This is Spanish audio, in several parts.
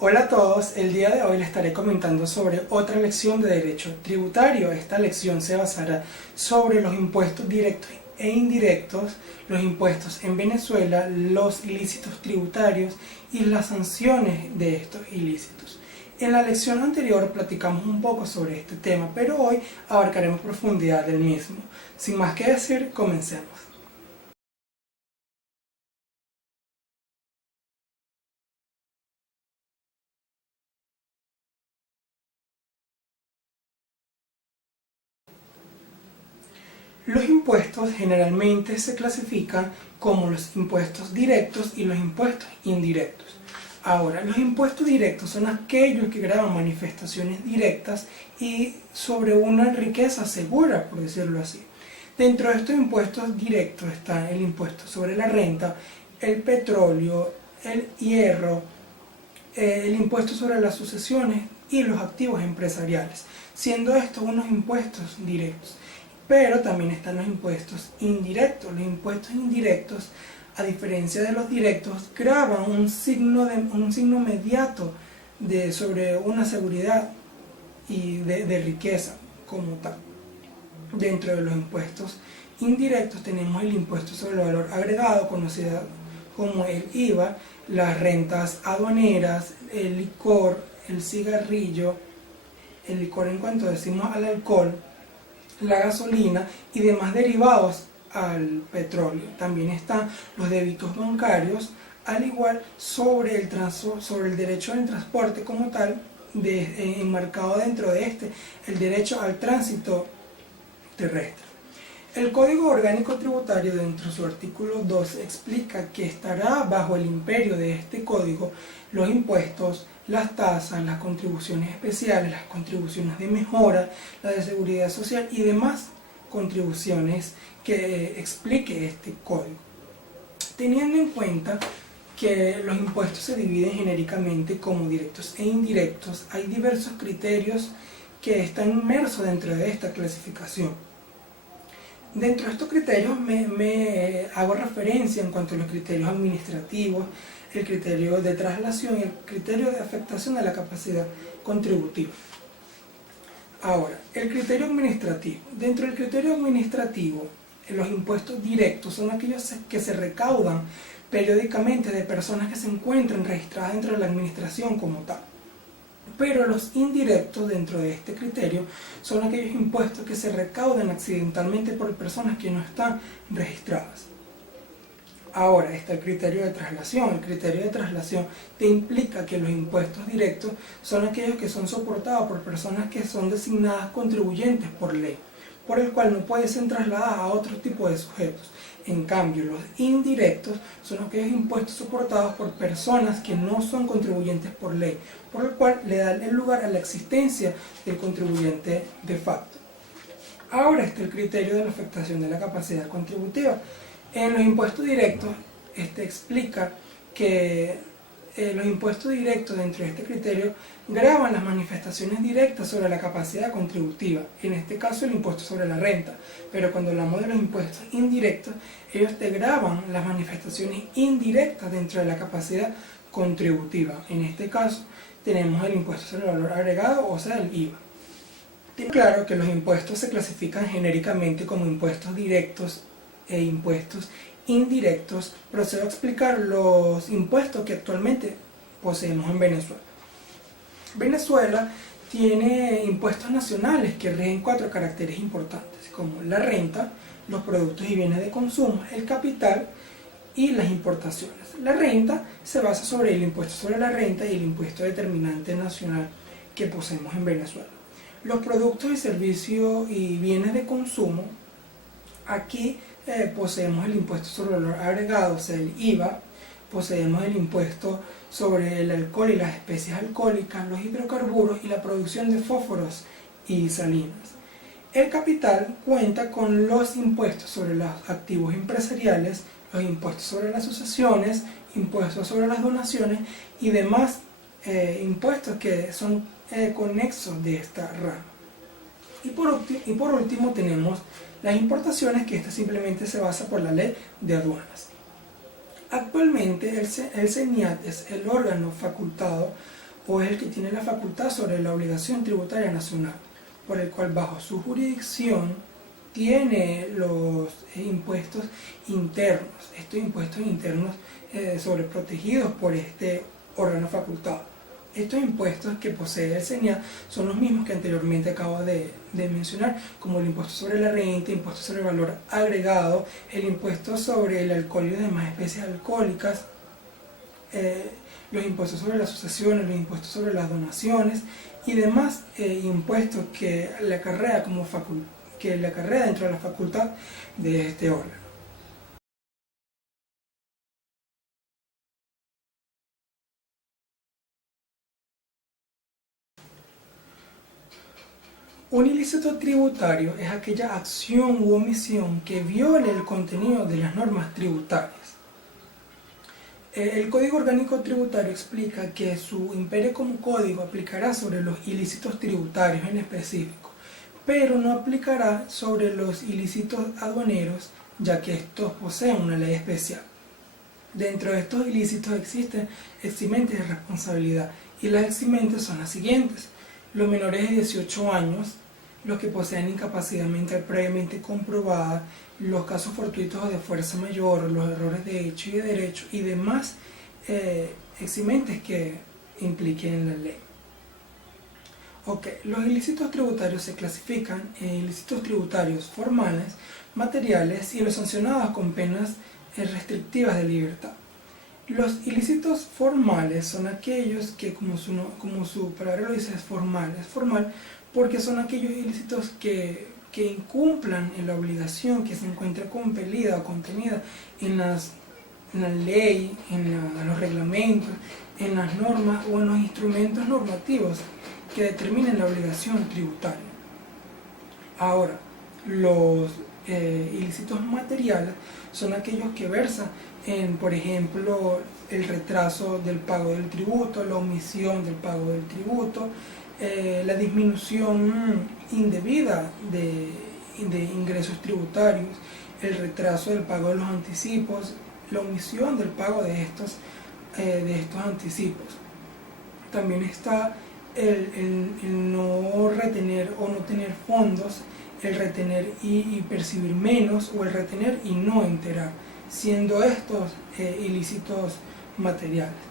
Hola a todos, el día de hoy les estaré comentando sobre otra lección de derecho tributario. Esta lección se basará sobre los impuestos directos e indirectos, los impuestos en Venezuela, los ilícitos tributarios y las sanciones de estos ilícitos. En la lección anterior platicamos un poco sobre este tema, pero hoy abarcaremos profundidad del mismo. Sin más que decir, comencemos. Los impuestos generalmente se clasifican como los impuestos directos y los impuestos indirectos. Ahora, los impuestos directos son aquellos que gravan manifestaciones directas y sobre una riqueza segura, por decirlo así. Dentro de estos impuestos directos está el impuesto sobre la renta, el petróleo, el hierro, el impuesto sobre las sucesiones y los activos empresariales, siendo estos unos impuestos directos. Pero también están los impuestos indirectos. Los impuestos indirectos, a diferencia de los directos, graban un signo mediato sobre una seguridad y de riqueza como tal. Dentro de los impuestos indirectos tenemos el impuesto sobre el valor agregado, conocido como el IVA, las rentas aduaneras, el licor, el cigarrillo, el licor en cuanto decimos al alcohol, la gasolina y demás derivados al petróleo. También están los débitos bancarios, al igual sobre el derecho del transporte como tal, enmarcado dentro de el derecho al tránsito terrestre. El Código Orgánico Tributario, dentro de su artículo 2, explica que estará bajo el imperio de este código los impuestos, las tasas, las contribuciones especiales, las contribuciones de mejora, la de seguridad social y demás contribuciones que explique este código. Teniendo en cuenta que los impuestos se dividen genéricamente como directos e indirectos, hay diversos criterios que están inmersos dentro de esta clasificación. Dentro de estos criterios me hago referencia en cuanto a los criterios administrativos, el criterio de traslación y el criterio de afectación de la capacidad contributiva. Ahora, el criterio administrativo. Dentro del criterio administrativo, los impuestos directos son aquellos que se recaudan periódicamente de personas que se encuentran registradas dentro de la administración como tal. Pero los indirectos dentro de este criterio son aquellos impuestos que se recaudan accidentalmente por personas que no están registradas. Ahora está el criterio de traslación. El criterio de traslación te implica que los impuestos directos son aquellos que son soportados por personas que son designadas contribuyentes por ley, por el cual no pueden ser trasladadas a otro tipo de sujetos. En cambio, los indirectos son aquellos impuestos soportados por personas que no son contribuyentes por ley, por el cual le dan el lugar a la existencia del contribuyente de facto. Ahora está el criterio de la afectación de la capacidad contributiva. En los impuestos directos, explica que los impuestos directos dentro de este criterio gravan las manifestaciones directas sobre la capacidad contributiva, en este caso el impuesto sobre la renta, pero cuando hablamos de los impuestos indirectos, ellos te gravan las manifestaciones indirectas dentro de la capacidad contributiva. En este caso tenemos el impuesto sobre el valor agregado, o sea el IVA. Tiene claro que los impuestos se clasifican genéricamente como impuestos directos e impuestos indirectos. Procedo a explicar los impuestos que actualmente poseemos en Venezuela. Venezuela tiene impuestos nacionales que rigen 4 caracteres importantes, como la renta, los productos y bienes de consumo, el capital y las importaciones. La renta se basa sobre el impuesto sobre la renta y el impuesto determinante nacional que poseemos en Venezuela. Los productos y servicios y bienes de consumo, aquí poseemos el impuesto sobre el valor agregado, o sea el IVA, poseemos el impuesto sobre el alcohol y las especies alcohólicas, los hidrocarburos y la producción de fósforos y salinas. El capital cuenta con los impuestos sobre los activos empresariales, los impuestos sobre las sucesiones, impuestos sobre las donaciones y demás impuestos que son conexos de esta rama. Y por último tenemos las importaciones, que esta simplemente se basa por la ley de aduanas. Actualmente el CENIAT es el órgano facultado o es el que tiene la facultad sobre la obligación tributaria nacional, por el cual bajo su jurisdicción tiene los impuestos internos, estos impuestos internos sobreprotegidos por este órgano facultado. Estos impuestos que posee el CENIAT son los mismos que anteriormente acabo de mencionar, como el impuesto sobre la renta, el impuesto sobre el valor agregado, el impuesto sobre el alcohol y demás especies alcohólicas, los impuestos sobre las asociaciones, los impuestos sobre las donaciones y demás impuestos que le acarrea dentro de la facultad de este órgano. Un ilícito tributario es aquella acción u omisión que viole el contenido de las normas tributarias. El Código Orgánico Tributario explica que su imperio como código aplicará sobre los ilícitos tributarios en específico, pero no aplicará sobre los ilícitos aduaneros, ya que estos poseen una ley especial. Dentro de estos ilícitos existen eximentes de responsabilidad, y las eximentes son las siguientes: los menores de 18 años, los que posean incapacidad mental previamente comprobada, los casos fortuitos o de fuerza mayor, los errores de hecho y de derecho y demás eximentes que impliquen la ley. Los ilícitos tributarios se clasifican en ilícitos tributarios formales, materiales y los sancionados con penas restrictivas de libertad. Los ilícitos formales son aquellos que, como su palabra lo dice, es formal porque son aquellos ilícitos que incumplan en la obligación que se encuentra compelida o contenida en la ley, en los reglamentos, en las normas o en los instrumentos normativos que determinen la obligación tributaria. Ahora, los ilícitos materiales son aquellos que versan en, por ejemplo, el retraso del pago del tributo, la omisión del pago del tributo, la disminución indebida de ingresos tributarios, el retraso del pago de los anticipos, la omisión del pago de estos anticipos. También está el no retener o no tener fondos, el retener y percibir menos, o el retener y no enterar, siendo estos ilícitos materiales.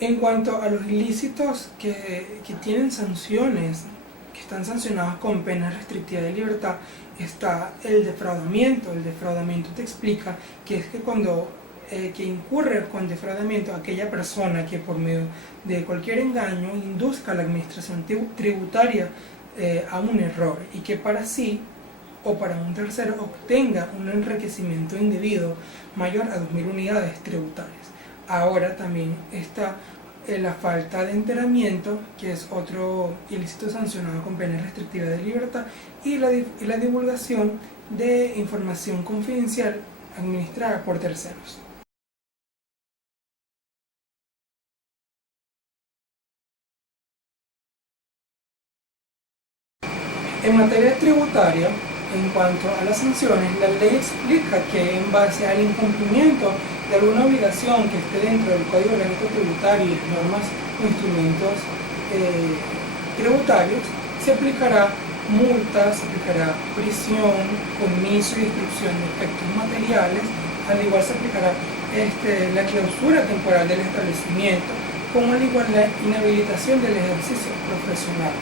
En cuanto a los ilícitos que tienen sanciones, que están sancionados con penas restrictivas de libertad, está el defraudamiento. El defraudamiento te explica que es que cuando que incurre con defraudamiento aquella persona que por medio de cualquier engaño induzca a la administración tributaria a un error, y que para sí o para un tercero obtenga un enriquecimiento indebido mayor a 2.000 unidades tributarias. Ahora también está la falta de enteramiento, que es otro ilícito sancionado con pena restrictiva de libertad, y la divulgación de información confidencial administrada por terceros. En materia tributaria, en cuanto a las sanciones, la ley explica que en base al incumplimiento de alguna obligación que esté dentro del Código Orgánico Tributario y normas o instrumentos tributarios, se aplicará multas, se aplicará prisión, comiso y destrucción de efectos materiales. Al igual se aplicará la clausura temporal del establecimiento, como al igual la inhabilitación del ejercicio profesional.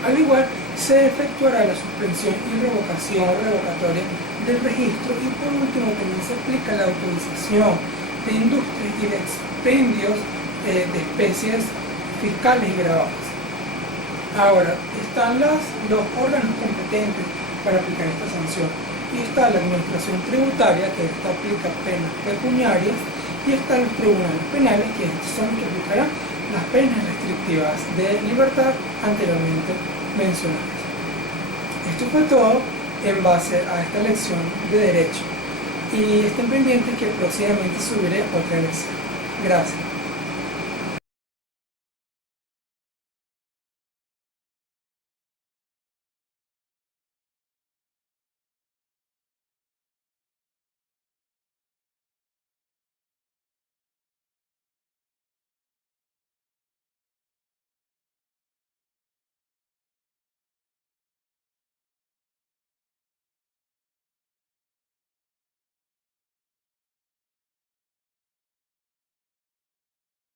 Al igual, se efectuará la suspensión y revocación o revocatoria del registro, y por último también se aplica la autorización de industrias y de expendios de especies fiscales y grabadas. Ahora, están los órganos competentes para aplicar esta sanción, y está la administración tributaria, que esta aplica penas pecuniarias, y están los tribunales penales, que estos son los que aplicarán las penas restrictivas de libertad anteriormente mencionadas. Esto fue todo en base a esta lección de Derecho, y estén pendientes que próximamente subiré otra lección. Gracias.